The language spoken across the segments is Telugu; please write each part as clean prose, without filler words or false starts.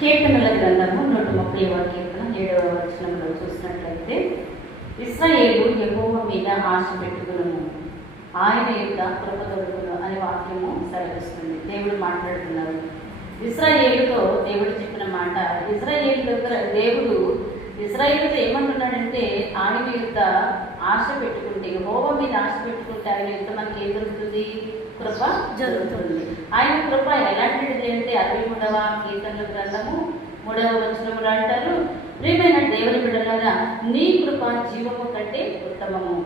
కీర్తనల గ్రంథము 130వ కీర్తన 7వ వచనంలో చూసినట్లయితే, ఇశ్రాయేలు యెహోవా మీద ఆశ పెట్టుకును, ఆయన యొక్క కృప దొరుకును అనే వాక్యము సెలవిస్తుంది. దేవుడు మాట్లాడుతున్నారు. ఇశ్రాయేలుతో దేవుడు చెప్పిన మాట, ఇశ్రాయేలు దగ్గర దేవుడు ఇశ్రాయేలుతో ఏమంటున్నాడంటే, ఆయన యొక్క ఆశ పెట్టుకుంటే, యెహోవా మీద ఆశ పెట్టుకుంటే ఆయన యొక్క మనకి ఏం దొరుకుతుంది? కృప జరుగుతుంది. ఆయన కృప ఎలాంటిది అంటే 63వ కీర్తనల గ్రంథము 3వ వచనములు అంటారు, ప్రియమైన దేవుని బిడ్డలారా, నీ కృప జీవము కంటే ఉత్తమము,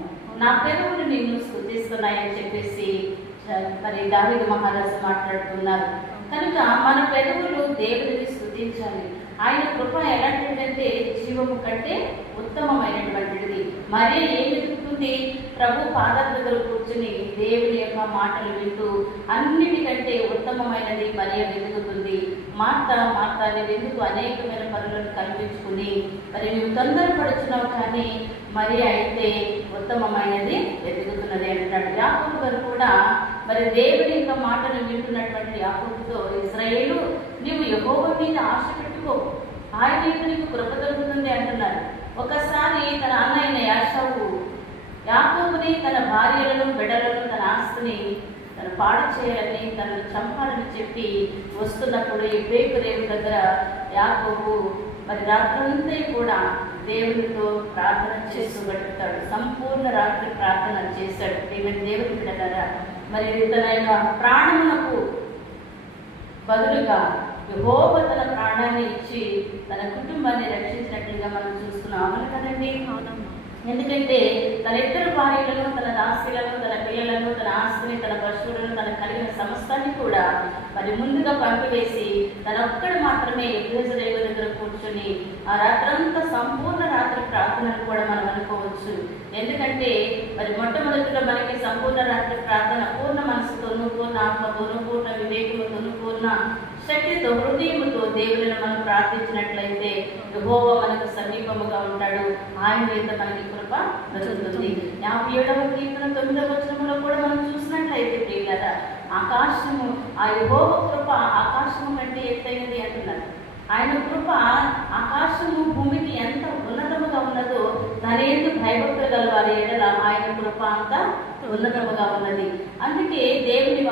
నా పెదవులు నిన్ను స్తుతిస్తున్నాయని చెప్పేసి మరి దావీదు మహారాజు మాట్లాడుతున్నారు. కనుక మన పెదవులు దేవుడిని స్తుతించాలి. ఆయన కృప ఎలాంటిదంటే జీవము కంటే ఉత్తమమైనటువంటిది. మరి ఏం వెతుకుతుంది? ప్రభు పాదాల దగ్గర కూర్చుని దేవుని యొక్క మాటలు వింటూ అన్నిటికంటే ఉత్తమమైనది మరియ వెతుకుతుంది. మార్త వెతుకు అనేకమైన పనులను కల్పించుకుని మరి నువ్వు తొందరపడుచున్నావు, కానీ మరి అయితే ఉత్తమమైనది వెతుకుతున్నది అంటాడు. యాకోబు గారు కూడా మరి దేవుని యొక్క మాటలు వింటున్నటువంటి యాకోబుతో, ఇశ్రాయేలు నీవు యెహోవా మీద ఆశ పెట్టుకో, ఆయన నీకు కృప దొరుకుతుంది అంటున్నారు. ఒకసారి తన అన్నయ్య యాషావు యాకోబుని, తన భార్యలను, బిడ్డలను, తన ఆస్తిని తను పాడు చేయాలని, తనను చంపాలని చెప్పి వస్తున్నప్పుడు ఈ పేకురేవు దగ్గర యాకోబు మరి రాత్రంతా కూడా దేవునితో ప్రార్థన చేస్తూ గడుపుతాడు. సంపూర్ణ రాత్రి ప్రార్థన చేశాడు. దేవుని బిడ్డలారా, మరి తన యొక్క ప్రాణమునకు బదులుగా యెహోవా తన ప్రాణాన్ని ఇచ్చి తన కుటుంబాన్ని రక్షించినట్లుగా మనం చూస్తున్నాం. అవును కదండి? ఎందుకంటే తన ఇద్దరు భార్యలను, తన దాసీలను, తన పిల్లలను, తన ఆస్తిని, తన పశువులను, తన కలిగిన సమస్తాన్ని కూడా మరి ముందుగా పంపివేసి తన ఒక్కడు మాత్రమే యెహోవా దగ్గర కూర్చొని ఆ రాత్రంతా సంపూర్ణ రాత్రి ప్రార్థనను కూడా మనం అనుకోవచ్చు. ఎందుకంటే మరి మొట్టమొదటిగా మనకి సంపూర్ణ రాత్రి ప్రార్థన పూర్ణ మనసుతోనూ, పూర్ణ ఆత్మతోనూ, పూర్ణ వివేకముతోనూ, పూర్ణ శక్తితో, హృదయముతో దేవులను మనం ప్రార్థించినట్లయితే యెహోవా మనకు సమీపముగా ఉంటాడు. ఆయన మీద మనకి కృప దొరుకుతుంది. 57వ కీర్తన 9వ వచనంలో కూడా మనం చూసినట్లయితే ప్రియులారా, ఆకాశము, ఆ యెహోవా కృప ఆకాశము కంటే ఎత్తైనది అంటున్నారు. ఆయన కృప ఆకాశము భూమికి ఎంత ఉన్నతముగా ఉన్నదో దానియందు భయభక్తులు గల వారి ఎడల ఆయన కృప అంతా ఉన్నతముగా ఉన్నది. అందుకే దేవుని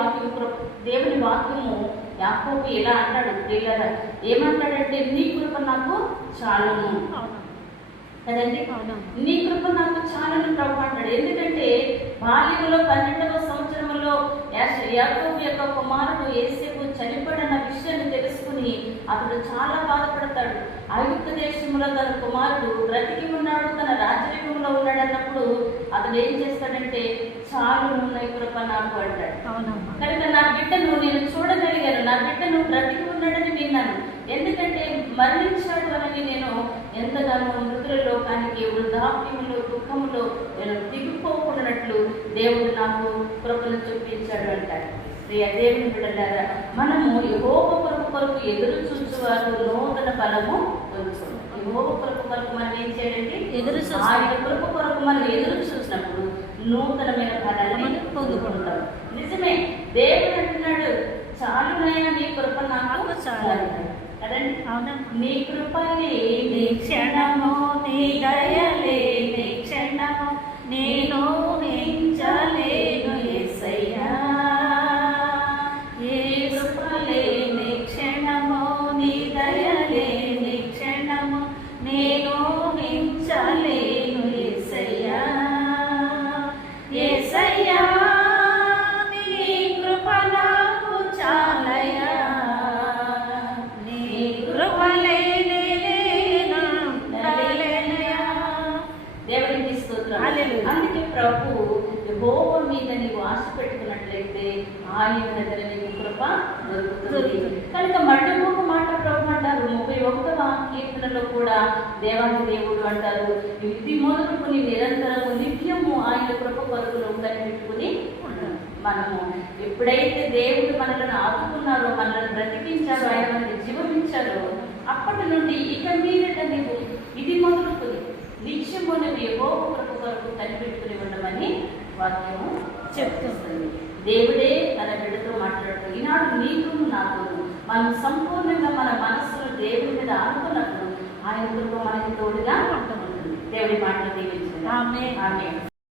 వాక్యము యాకోబు ఇలా అంటాడు ప్రియులారా, ఏమంటాడంటే, నీ కృప నాకు చాలును కదండి, నీ కృప నాకు చాలును ప్రభు అంటాడు. ఎందుకంటే బాల్యంలో 12వ సంవత్సరంలో యాకోబు యొక్క కుమారుడు యోసేపు చనిపోయిన విషయాన్ని తెలుసుకుని అతడు చాలా బాధపడతాడు. ఐగుప్తు దేశంలో తన కుమారుడు బ్రతికి ఉన్నాడు, తన రాజ్యంలో ఉన్నాడు అన్నప్పుడు అతడు ఏం చేస్తాడంటే, చాలును నీ కృప నాకు అంటాడు. కనుక నా బిడ్డను నేను చూడగలిగాను, నా బిడ్డను బ్రతికి ఉన్నాడని విన్నాను, ఎందుకంటే మరణించాడు అని నేను ఎంతగానో మృతుల లోకానికి వృద్ధాప్యములో, దుఃఖములో నేను దిగిపోకున్నట్లు దేవుడు నాకు కృపను చూపించాడు అంటాడు. ప్రియ దేవుని బిడ్డలారా, మనము యెహోవా కొరకు ఎదురు చూచువారు నూతన బలము పొందుతాం. యెహోవా కొరకు మనం ఏం చేయాలంటే ఆయన కృప కొరకు మనం ఎదురు చూసినప్పుడు నూతనమైన బలాన్ని పొందుకుంటాం. నిజమే, దేవుడు అంటున్నాడు, చాలునయ్యా నీ కృప నాకు చాలు కదండి. నీ కృపలే, నీ క్షణము, నీ దయలే, నీ క్షణము నేను ఊహించలేను యేసయ్యా. ఏ కృపలే, నీ క్షణము, నీ దయలే, నీ క్షణము నేను ఊహించలేను యేసయ్యా. యేసయ్యా నీ కృప నాకు చాలయ్యా, దేవునికి స్తోత్రం. అందుకే ప్రభు యెహోవా మీద నీవు ఆశ పెట్టుకున్నట్లయితే ఆయన దగ్గర నీకు కృప దొరుకుతుంది. కనుక మడ్డమొక మాట ప్రభు అంటారు 31వ కీర్తనలో కూడా దేవాది దేవుడు అంటారు, ఇది మొదలుకొని నిరంతరము నిత్యము ఆయన కృప కొరకు కనిపెట్టుకుని ఉంటాం. మనము ఎప్పుడైతే దేవుడు మనలను ఆదుకున్నారో, మనల్ని బ్రతికించారో, ఆయన మనకి జీవమిచ్చారో, అప్పటి నుండి ఇక మీదట నీవు ఇది మొదలుకొని నిత్యము నువ్వు యెహోవా కృప కొరకు కనిపెట్టుకుని ఉండమని వాక్యము చెప్తుంది. దేవుడే తన బిడ్డతో మాట్లాడుతూ ఈనాడు నీకు నాకు మనం సంపూర్ణంగా మన మనస్సును దేవుడు ఆయన కృప మనకి తోడుగా ఉంటుంది. దేవుడి మాటలు దీవించండి. ఆమేన్. ఆమేన్.